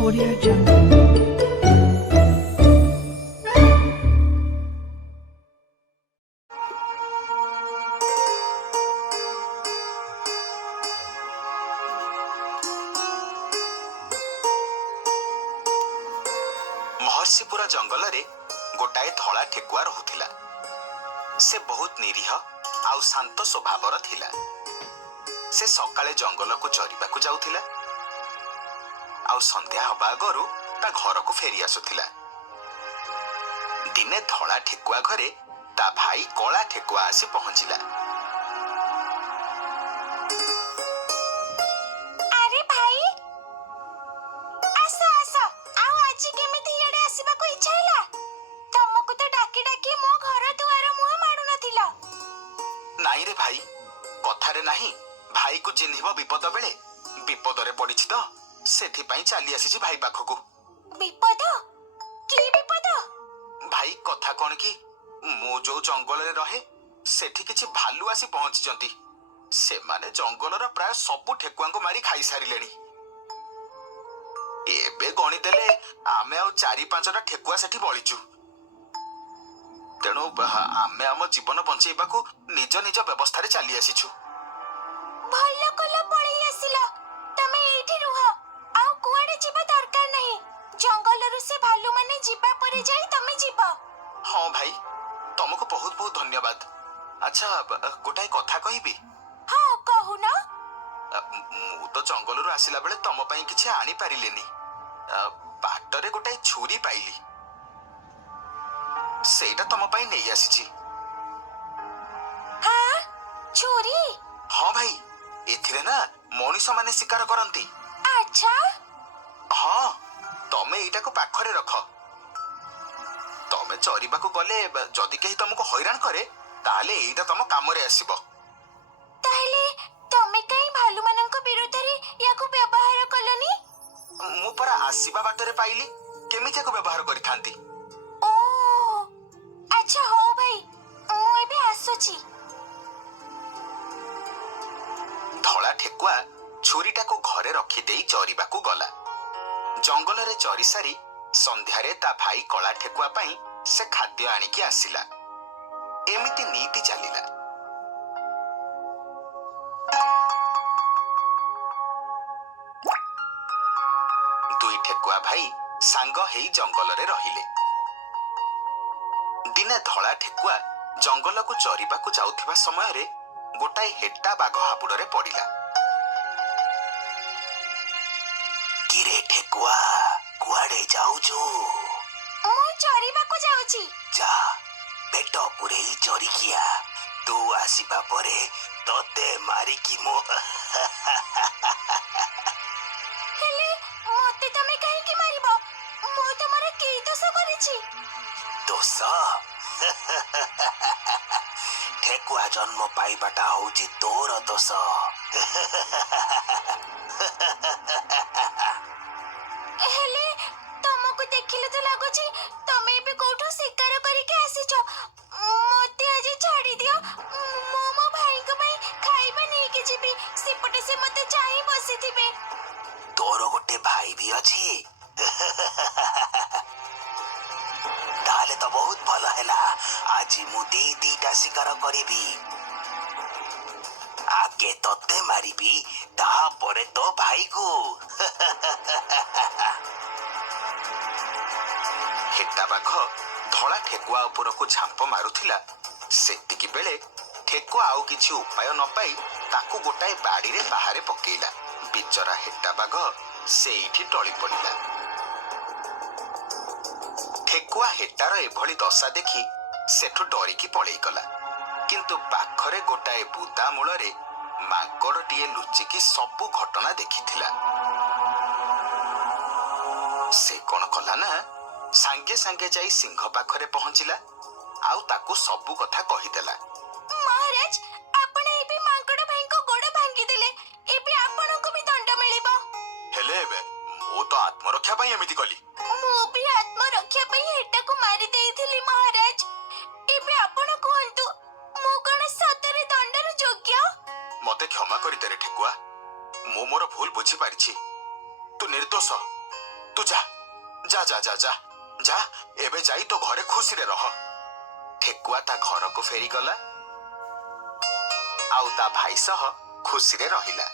Audio Jungle. महर्षिपुर जंगल रे गोटाए धला ठेकुआ रहुथिला। से बहुत निरीह आउ शांत स्वभावर थिला। से सकाळे जंगल को चरिबा को जाउथिला आउ संध्या हबा आगरु ता घर को फेरी आसुथिला। दिने धला ठेकुआ घरे ता भाई कला ठेकुआ आसी पहुंचिला। अरे भाई आसा आसा आउ आज केमिति इडे आसीबा को इच्छा हैला? तमको तो डाकी डाकी मो घर दुआर मुह माडू नथिला। नाई रे भाई, कथा रे नाही भाई को चिन्हिब विपद बेले विपद रे पडिछि तो सेथि पई चाली आसीछि भाई पाखकू। विपद? की विपद? भाई कथा कोन की मो जो जंगल रे रहे सेठी किछि भालू आसी पहुंचिजंती। से माने जंगल रा प्राय सब ठेकुआ को मारी खाई सारिलेनी। एबे गणी देले आमे आ 4-5टा ठेकुआ सेठी बळिचु। तेणु आमे आम जीवन बंचेबा को निज निज व्यवस्था रे चाली आसीछु। भल्ल कल पळी आसिला। तमे एठी रुह आउ कुआडे जिबा दरकार नाही। जंगल रु से भालू माने जिबा परे जाई तमे जिबा। हां भाई, तुमको बहुत बहुत धन्यवाद। अच्छा गोटाए कथा कहिबी? हां कहू ना। मु तो जंगल रु आसिला बेले तम पई किछि आनी पारिलेनी। बाटरे गोटाए छुरी पाइली, सेटा तम पई नै आसीछि। हां छुरी? हां भाई, एथिरे ना मनीष माने शिकार करंती। अच्छा हां, तमे एटा को पाखरे रख। तमे चरिबा को गले जदी केही तुमको हैरान करे ताले एटा तम काम रे आसीबो। ताहले तमे कई भालू मानक विरुद्ध रे याको व्यवहार कलनी? मु परा आसीबा बाटरे पाइली, केमिति को व्यवहार करिथांती। ओ अच्छा हो भाई, मु एबे आसुची। धला ठेकुआ छुरीटा को घरे रखी देई चरिबा को गला। जंगल रे चरी सारी संध्यारे ता भाई कला ठेकुआ पई से खाद्य आनिकी आसिला। एमिति नीति चलिला। दुई ठेकुआ भाई सांग हेई जंगल रे रहिले। दिने धला ठेकुआ जंगल को चरिबा को जाउथिबा समय रे गोटाए हेटा बाघ हापुड़ रे पड़िला। किरे ठेकुआ कुआडे जाउछु? मु चरिबा को जाउची। जा पेट पुरेई चरिकिया, तू आसीबा परे तते मारिकी मो। हेले मते तमे काहे की मारिबो? मु तमरा की दोष करिछि? दोष? ठेकुआ जन्म पाइबाटा होची तोर दोष। हेले तमको देखिले तो लागुची तमे भी कोठो शिकार करिके आसीछो। मते आज छाड़ी दियो। मो भाई को भाई खाइबा नहीं के जीबी। सेपटे से मते चाहि बसिथिबे। तोर गोटे भाई भी अछि? ताले तो बहुत भल हैला। आज मु दीटा शिकार करिबी। आगे तते मारिबी, ता परे तो भाई को। हेटा बाघ धला ठेकुआ ऊपर को झांप मारुथिला। सेतिकी बेले ठेकुआ आउ किछि उपाय न पाई ताकू गोटाए बाड़ी रे बाहरे पकेइला। बिचरा हेटा बाघ सेइठी टळी पड़िला। ठेकुआ हेटार एभली दशा देखि सेठु डरिकी पळेई गला। किंतु पाखरे गोटाए बुदा मूଳରେ माଙ୍କड़टिए लुचिकी सबु घटना देखिथिला। से कोन कला ना सांगे सांगे जाई सिंह पाखरे पहुंचिला आउ ताकू सबु कथा कहिदेला। महाराज आपण एबे मांकड़ भाई को गोड़ भांगी देले। एबे आपण को भी दंड मिलिबो। हेले एबे मो तो आत्मरक्षा पई एमिति कली। मु भी आत्मरक्षा पई हेटा को मारी देइथिली महाराज। एबे आपण कहंतु मु कोन सतरे दंडर योग्य? मते क्षमा करि दे रे ठेकुआ, मो मोर भूल बुझी पारिछि। तू निर्दोष। तू जा जा जा जा जा जा एबे जाई तो घरे खुशी रे रह। ठेकुआ ता घर को फेरी गला आउ ता भाई सह खुशी रे रहिला।